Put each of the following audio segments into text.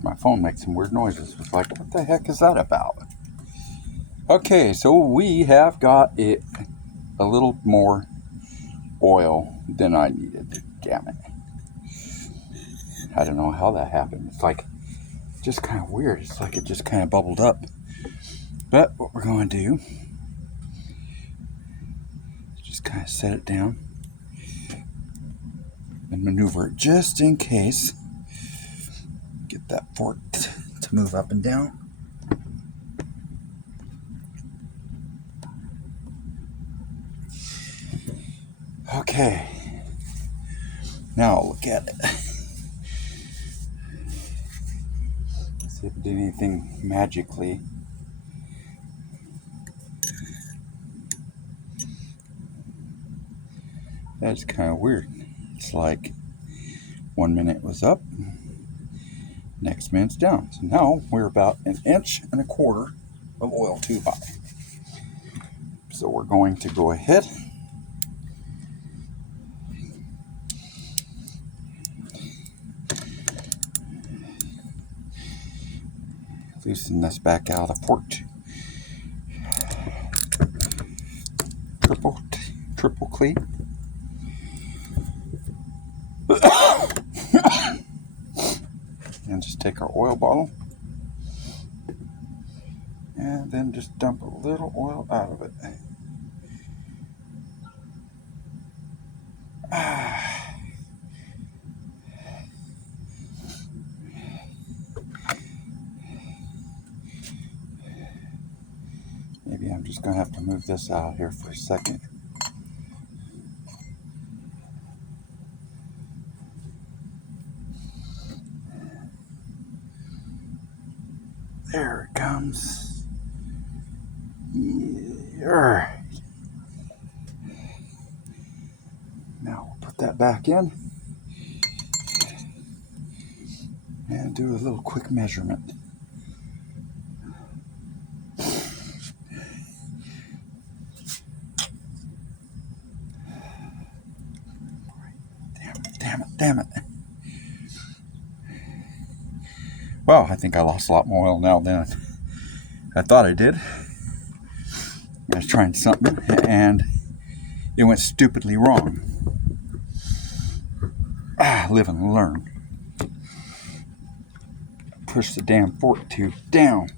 weird. My phone makes some weird noises. It's like, what the heck is that about? Okay, so we have got it a little more oil than I needed. Damn it. I don't know how that happened. It's like just kind of weird. It's like it just kind of bubbled up. But what we're going to do is just kind of set it down and maneuver it just in case. Get that fork to move up and down. Okay. Now look at it. See if it did anything magically. That's kind of weird. It's like 1 minute it was up, next minute's down. So now we're about 1.25 inches of oil too high. So we're going to go ahead loosen this back out of the port. Triple cleat. And just take our oil bottle and then just dump a little oil out of it. Maybe I'm just going to have to move this out here for a second. There it comes. Yeah. Now we'll put that back in and do a little quick measurement. Damn it. Well, I think I lost a lot more oil now than I thought I did. I was trying something and it went stupidly wrong. Live and learn. Push the damn fork tube down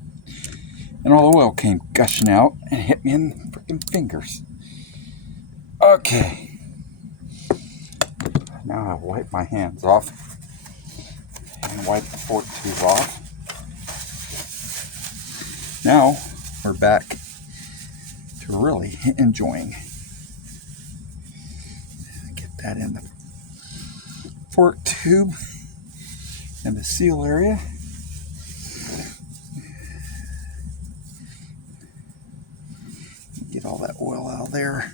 and all the oil came gushing out and hit me in the freaking fingers. Okay. Now I'll wipe my hands off and wipe the fork tube off. Now we're back to really enjoying. Get that in the fork tube and the seal area. Get all that oil out of there.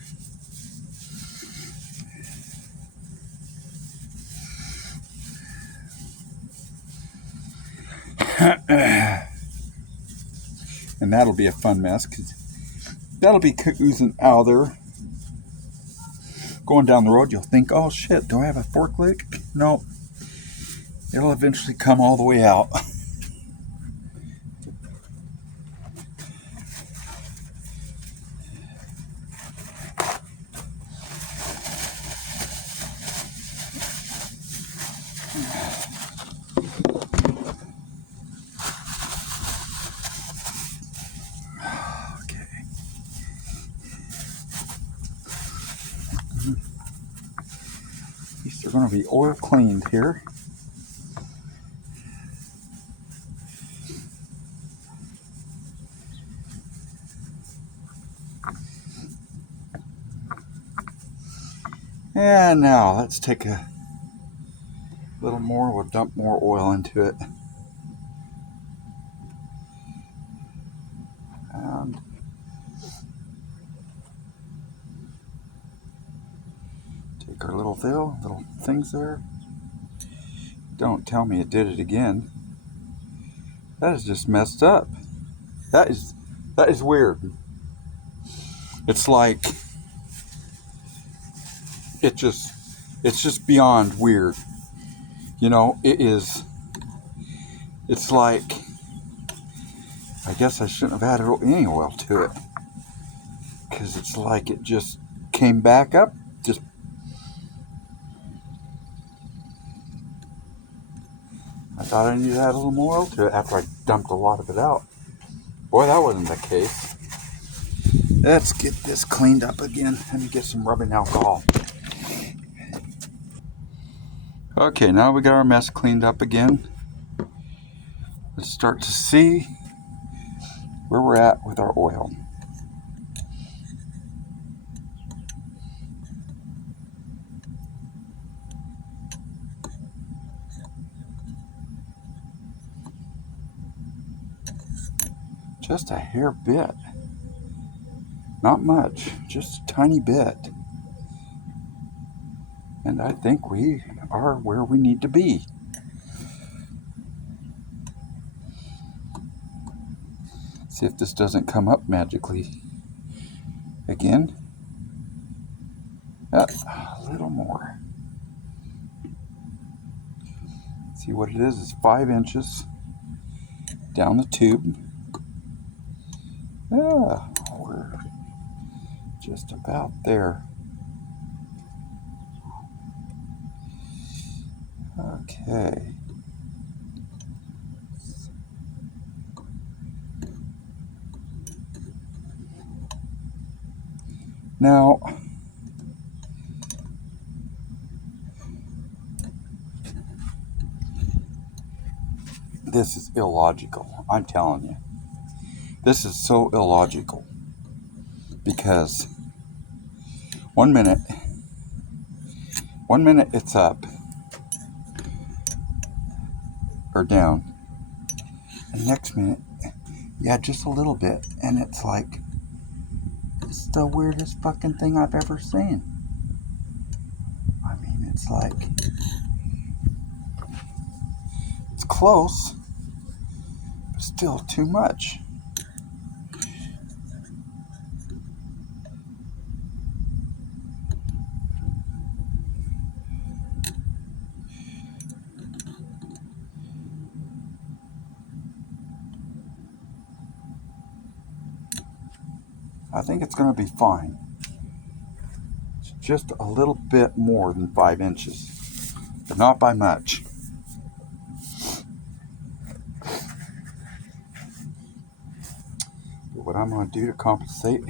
And that'll be a fun mess because that'll be oozing out there. Going down the road, you'll think, oh shit, do I have a fork leak? No. It'll eventually come all the way out. These are going to be oil cleaned here. And now let's take a little more. We'll dump more oil into it. And take our little things there. Don't tell me it did it again. That is just messed up. That is weird. It's like it's just beyond weird. You know, it is It's like, I guess I shouldn't have added any oil to it, because it's like it just came back up. Just I thought I needed to add a little more oil to it after I dumped a lot of it out. Boy, that wasn't the case. Let's get this cleaned up again. Let me get some rubbing alcohol. Okay, now we got our mess cleaned up again. Let's start to see where we're at with our oil. Just a hair bit. Not much, just a tiny bit. And I think we are where we need to be. See if this doesn't come up magically again. A little more. See what it is? It's 5 inches down the tube. Yeah, we're just about there. Okay. Now, this is illogical. I'm telling you. This is so illogical. Because one minute it's up or down. And next minute, yeah, just a little bit. And it's like, it's the weirdest fucking thing I've ever seen. I mean, it's like, it's close, but still too much. I think it's going to be fine. It's just a little bit more than 5 inches, but not by much. But what I'm going to do to compensate,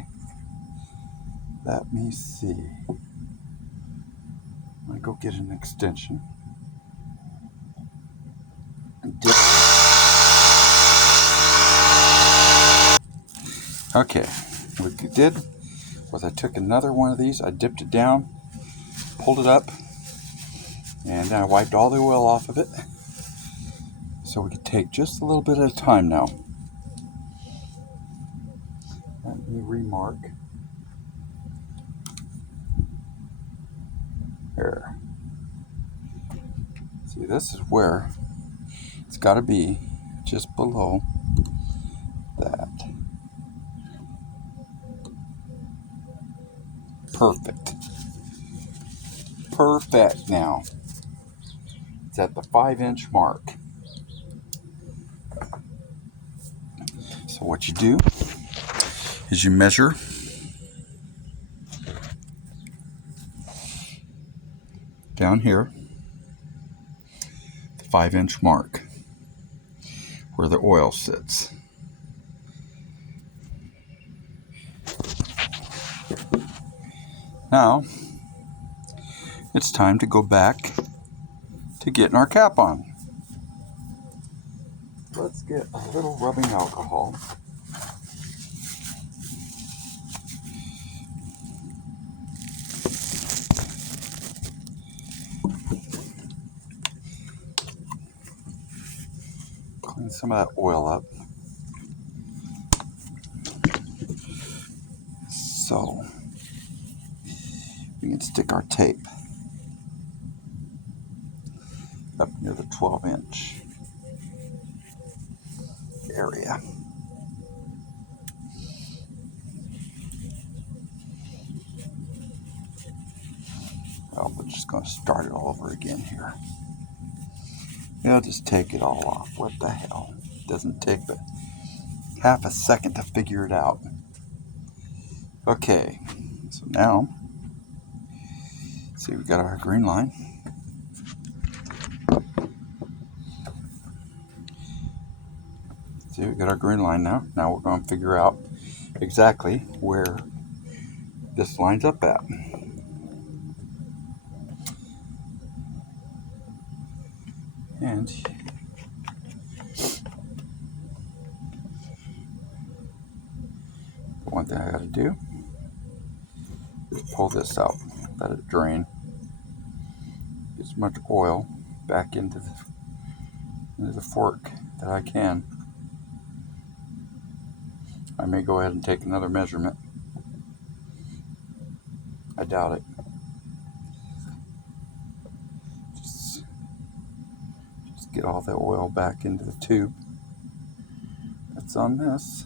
let me see. I'm going to go get an extension. And dip. Okay, what I did was I took another one of these, I dipped it down, pulled it up, and then I wiped all the oil off of it. So we could take just a little bit at a time now. Let me remark. There. See, this is where it's got to be, just below that. Perfect. Perfect now. It's at the 5-inch mark. So what you do is you measure down here, the 5-inch mark, where the oil sits. Now, it's time to go back to getting our cap on. Let's get a little rubbing alcohol. Clean some of that oil up. So, we can stick our tape up near the 12-inch area. Well, we're just going to start it all over again here. I'll just take it all off. What the hell? It doesn't take but half a second to figure it out. Okay, so now, see, we got our green line. See, we got our green line now. Now we're going to figure out exactly where this lines up at. And the one thing I got to do is pull this out, let it drain. Get as much oil back into the fork that I can. I may go ahead and take another measurement. I doubt it. Just get all the oil back into the tube that's on this.